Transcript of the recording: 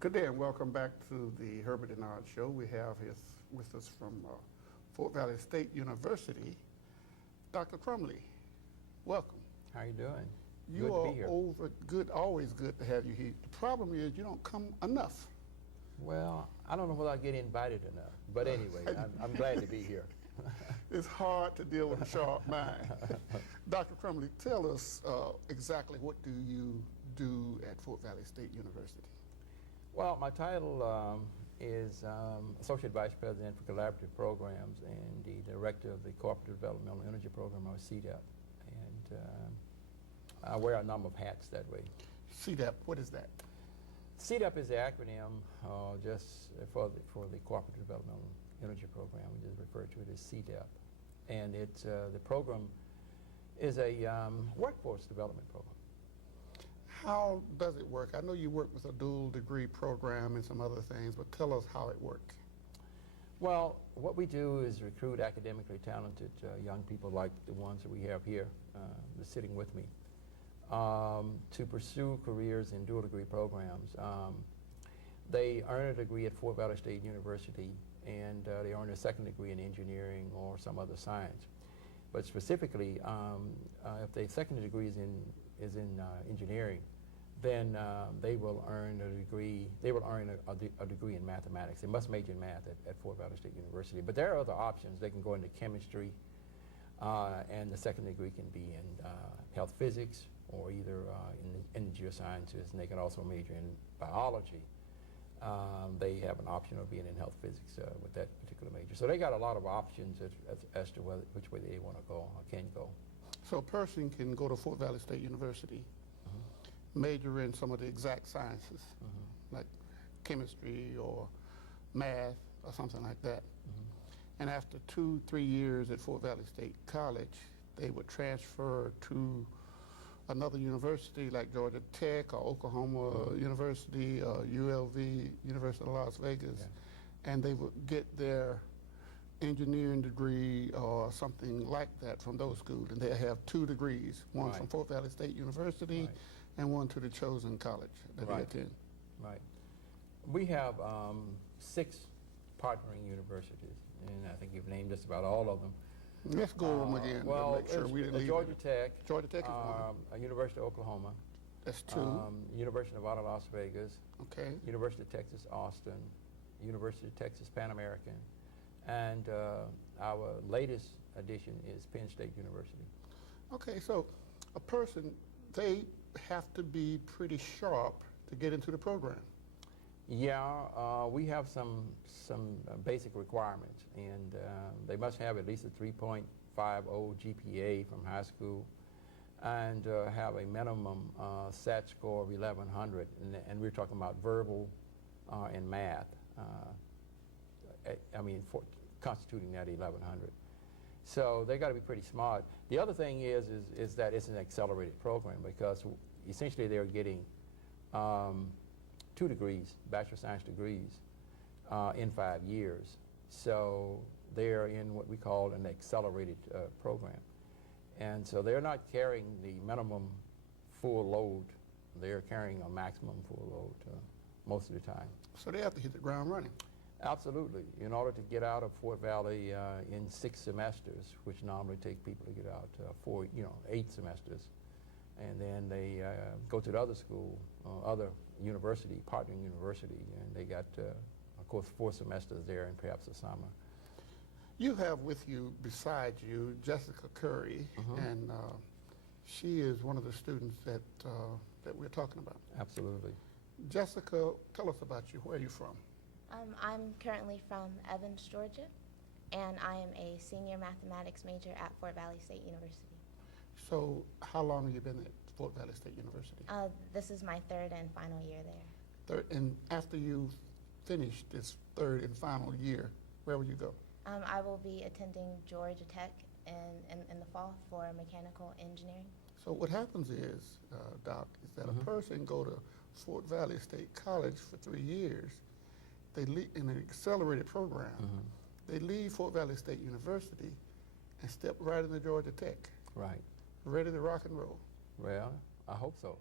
Good day and welcome back to the Herbert Dennard Show. We have with us from Fort Valley State University, Dr. Crumbley. Welcome. How are you doing? You Good are to be here. good, always good to have you here. The problem is you don't come enough. Well, I don't know whether I get invited enough, but anyway, I'm glad to be here. It's hard to deal with a sharp mind. Dr. Crumbley, tell us exactly what do you do at Fort Valley State University? Well, my title is Associate Vice President for Collaborative Programs and the Director of the Cooperative Developmental Energy Program, or CDEP. And I wear a number of hats that way. CDEP, what is that? CDEP is the acronym just for the Cooperative Developmental Energy Program. We just refer to it as CDEP. And it's, the program is a workforce development program. How does it work? I know you work with a dual degree program and some other things, but tell us how it works. Well, what we do is recruit academically talented young people like the ones that we have here, that's sitting with me, to pursue careers in dual degree programs. They earn a degree at Fort Valley State University, and they earn a second degree in engineering or some other science. But specifically, if their second degree is in engineering, then they will earn a degree. They will earn a degree in mathematics. They must major in math at Fort Valley State University. But there are other options. They can go into chemistry, and the second degree can be in health physics or either in the geosciences, and they can also major in biology. They have an option of being in health physics with that particular major. So they got a lot of options as to which way they want to go or can go. So a person can go to Fort Valley State University, major in some of the exact sciences, like chemistry or math or something like that. And after 2-3 years at Fort Valley State College, they would transfer to another university like Georgia Tech or Oklahoma University or ULV, University of Las Vegas, and they would get their engineering degree or something like that from those schools, and they have 2 degrees, one from Fort Valley State University and one to the chosen college that they attend. Right. We have 6 partnering universities, and I think you've named just about all of them. Let's go over them again. Well, make sure we didn't leave Georgia Tech. Georgia Tech is one. University of Oklahoma. That's 2. University of Nevada, Las Vegas. Okay. University of Texas, Austin. University of Texas, Pan American. And our latest addition is Penn State University. Okay, so a person, they have to be pretty sharp to get into the program. Yeah, we have some basic requirements, and they must have at least a 3.50 GPA from high school, and have a minimum SAT score of 1100, and we're talking about verbal and math. I mean, constituting that 1100. So they got to be pretty smart. The other thing is that it's an accelerated program, because essentially they're getting 2 degrees, Bachelor of Science degrees, in 5 years. So they're in what we call an accelerated program. And so they're not carrying the minimum full load. They're carrying a maximum full load most of the time. So they have to hit the ground running. Absolutely. In order to get out of Fort Valley in 6 semesters, which normally take people to get out 8 semesters, and then they go to the other school, other university, partnering university, and they got, of course, 4 semesters there and perhaps a summer. You have with you, beside you, Jessica Curry, and she is one of the students that we're talking about. Absolutely. Jessica, tell us about you. Where are you from? I'm currently from Evans, Georgia, and I am a senior mathematics major at Fort Valley State University. So how long have you been at Fort Valley State University? This is my 3rd and final year there. And after you finish this 3rd and final year, where will you go? I will be attending Georgia Tech in the fall for mechanical engineering. So what happens is, Doc, is that a person go to Fort Valley State College for 3 years. They in an accelerated program. They leave Fort Valley State University and step right into Georgia Tech. Right. Ready to rock and roll. Well, I hope so.